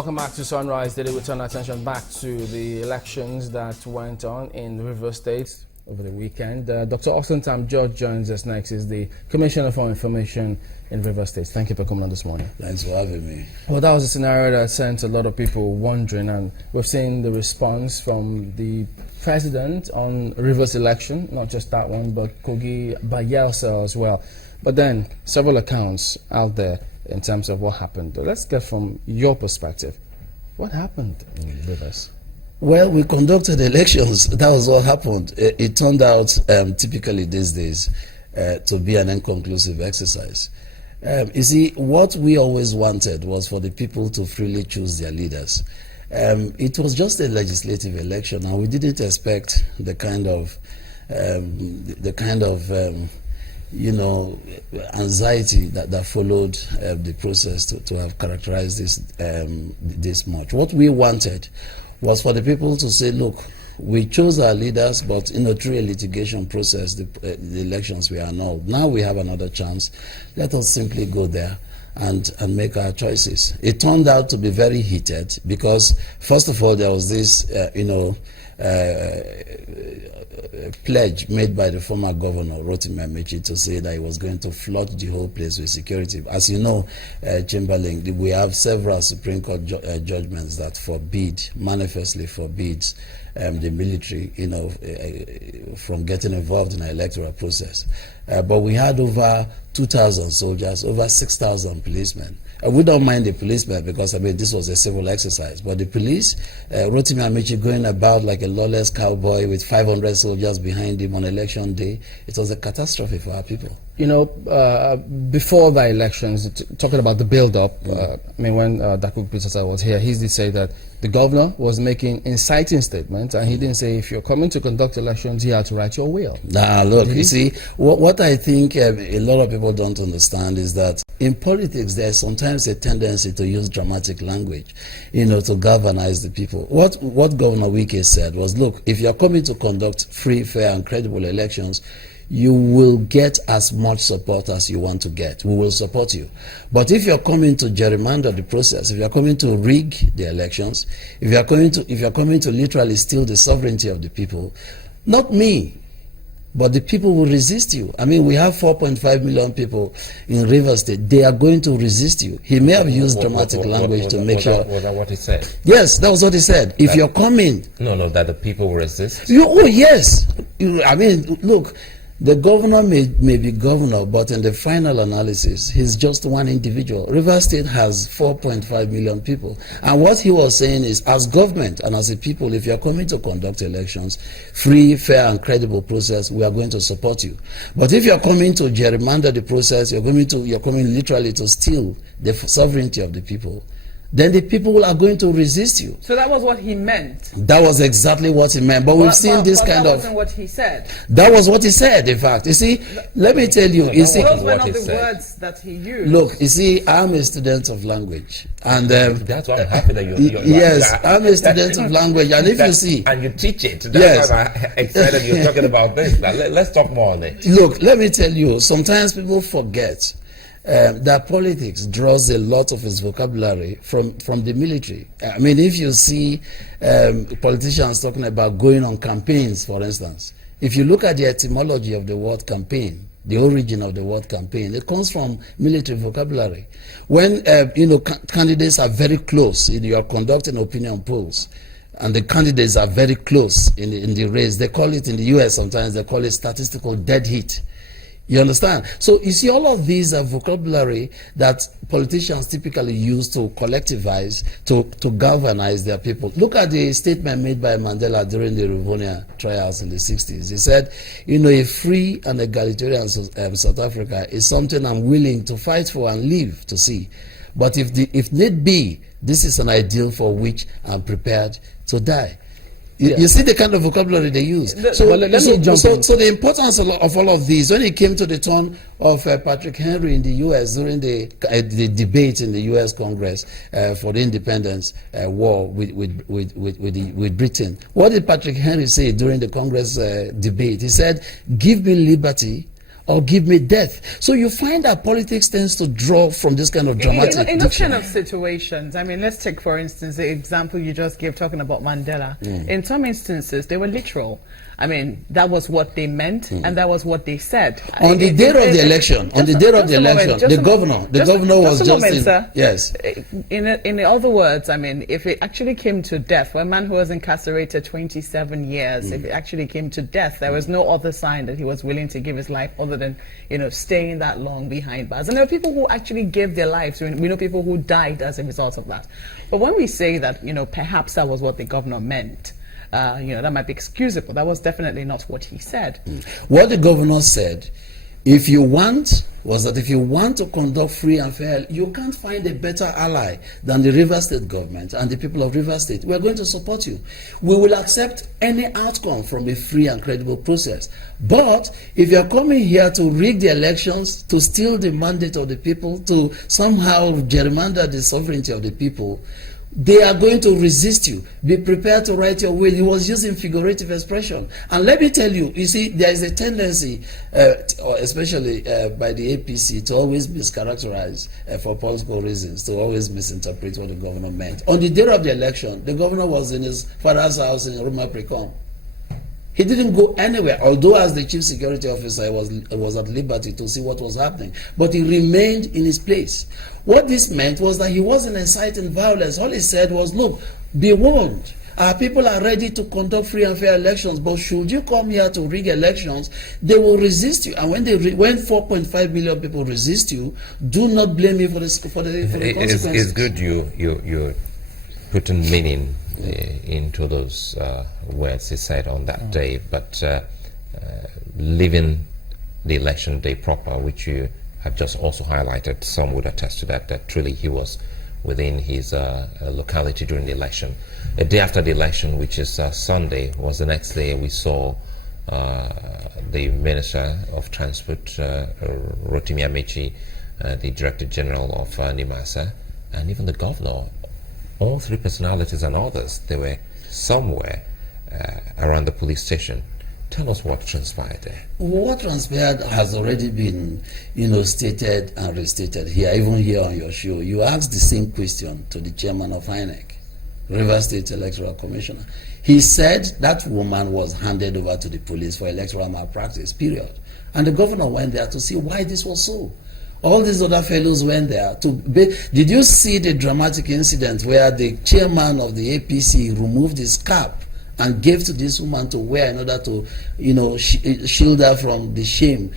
Welcome back to Sunrise Daily. We turn our attention back to the elections that went on in Rivers State over the weekend. Dr. Austin Tam-George joins us next. He's the Commissioner for Information in Rivers State. Thank you for coming on this morning. Thanks for having me. Well, that was a scenario that sent a lot of people wondering, and we've seen the response from the president on Rivers election, not just that one, but Kogi, Bayelsa as well. But then several accounts out there in terms of what happened. Let's get from your perspective. What happened in Rivers? Well, we conducted elections. That was what happened. It turned out, typically these days, to be an inconclusive exercise. You see, what we always wanted was for the people to freely choose their leaders. It was just a legislative election, and we didn't expect the kind of anxiety that followed the process to have characterized this much. What we wanted was for the people to say, look, we chose our leaders, but through a litigation process, the elections were annulled. Now we have another chance. Let us simply go there and make our choices. It turned out to be very heated because, first of all, there was this, pledge made by the former governor, Rotimi Amechi, to say that he was going to flood the whole place with security. As you know, Chamberlain, we have several Supreme Court judgments that manifestly forbids the military, from getting involved in the electoral process. But we had over 2,000 soldiers, over 6,000 policemen. We don't mind the policemen because, this was a civil exercise. But the police, Rotimi Amechi going about like a lawless cowboy with 500 soldiers behind him on election day, it was a catastrophe for our people. Before the elections, talking about the build-up, when Dakuk Peter was here, he did say that the governor was making inciting statements, and he didn't say if you're coming to conduct elections, you have to write your will. Now, look, you see, what I think a lot of people don't understand is that in politics, there's sometimes a tendency to use dramatic language, to galvanize the people. What Governor Wike said was, look, if you're coming to conduct free, fair, and credible elections, you will get as much support as you want to get. We will support you. But if you're coming to gerrymander the process, if you're coming to rig the elections, if you're coming to literally steal the sovereignty of the people, not me, but the people will resist you. We have 4.5 million people in Rivers State. They are going to resist you. He may have used dramatic language to make sure. Was that what he said? Yes, that was what he said. If you're coming. No, that the people will resist? Oh, yes. Look. The governor may be governor, but in the final analysis, he's just one individual. Rivers State has 4.5 million people. And what he was saying is, as government and as a people, if you're coming to conduct elections, free, fair, and credible process, we are going to support you. But if you're coming to gerrymander the process, you're coming literally to steal the sovereignty of the people, then the people are going to resist you. So that was what he meant? That was exactly what he meant. But we've seen this kind of... That wasn't what he said. That was what he said, in fact. You see, let me tell you... Those were not the words that he used. Look, you see, I'm a student of language. And that's why I'm happy that you're yes, I'm a student of language. And if you see... And you teach it. That's why I'm excited you're talking about this. Now, let's talk more on it. Look, let me tell you, sometimes people forget that politics draws a lot of its vocabulary from the military. If you see politicians talking about going on campaigns, for instance, if you look at the etymology of the word campaign, the origin of the word campaign, it comes from military vocabulary. When candidates are very close, you are conducting opinion polls, and the candidates are very close in the race, they call it in the US sometimes, they call it statistical dead heat. You understand? So you see, all of these are vocabulary that politicians typically use to collectivize, to galvanize their people. Look at the statement made by Mandela during the Rivonia trials in the 60s. He said, a free and egalitarian South Africa is something I'm willing to fight for and live to see. But if need be, this is an ideal for which I'm prepared to die. You see the kind of vocabulary they use. So the importance of all of these, when it came to the turn of Patrick Henry in the U.S. during the debate in the U.S. Congress for the independence war with Britain, what did Patrick Henry say during the Congress debate? He said, "Give me liberty, or give me death. So you find that politics tends to draw from this kind of dramatic in those kind of situations, I mean, let's take, for instance, the example you just gave talking about Mandela. In some instances, they were literal. I mean, that was what they meant, and that was what they said. On the day of the election, the governor was just in, sir. Yes. In other words, I mean, if it actually came to death, for a man who was incarcerated 27 years, if it actually came to death, there was no other sign that he was willing to give his life other than, you know, staying that long behind bars. And there are people who actually gave their lives. We know people who died as a result of that. But when we say that, you know, perhaps that was what the governor meant, you know, that might be excusable. That was definitely not what he said. What the governor said, if you want to conduct free and fair, you can't find a better ally than the Rivers State government and the people of Rivers State. We are going to support you. We will accept any outcome from a free and credible process. But if you are coming here to rig the elections, to steal the mandate of the people, to somehow gerrymander the sovereignty of the people, they are going to resist you. Be prepared to write your will. He was using figurative expression. And let me tell you, you see, there is a tendency, especially by the APC, to always mischaracterize for political reasons, to always misinterpret what the governor meant. On the day of the election, the governor was in his father's house in Roma Precom. He didn't go anywhere, although as the chief security officer, he was at liberty to see what was happening. But he remained in his place. What this meant was that he wasn't inciting violence. All he said was, look, be warned. Our people are ready to conduct free and fair elections, but should you come here to rig elections, they will resist you. And when 4.5 million people resist you, do not blame me for the consequences. It's good you putting meaning into those words he said on that day, but leaving the election day proper, which you have just also highlighted, some would attest to that truly he was within his locality during the election. A day after the election, which is Sunday, was the next day we saw the Minister of Transport, Rotimi Amechi, the Director General of NIMASA, and even the Governor. All three personalities and others, they were somewhere around the police station. Tell us what transpired there. What transpired has already been, stated and restated here, even here on your show. You asked the same question to the chairman of INEC, Rivers State Electoral Commissioner. He said that woman was handed over to the police for electoral malpractice, period. And the governor went there to see why this was so. All these other fellows went there to did you see the dramatic incident where the chairman of the APC removed his cap and gave to this woman to wear in order to, shield her from the shame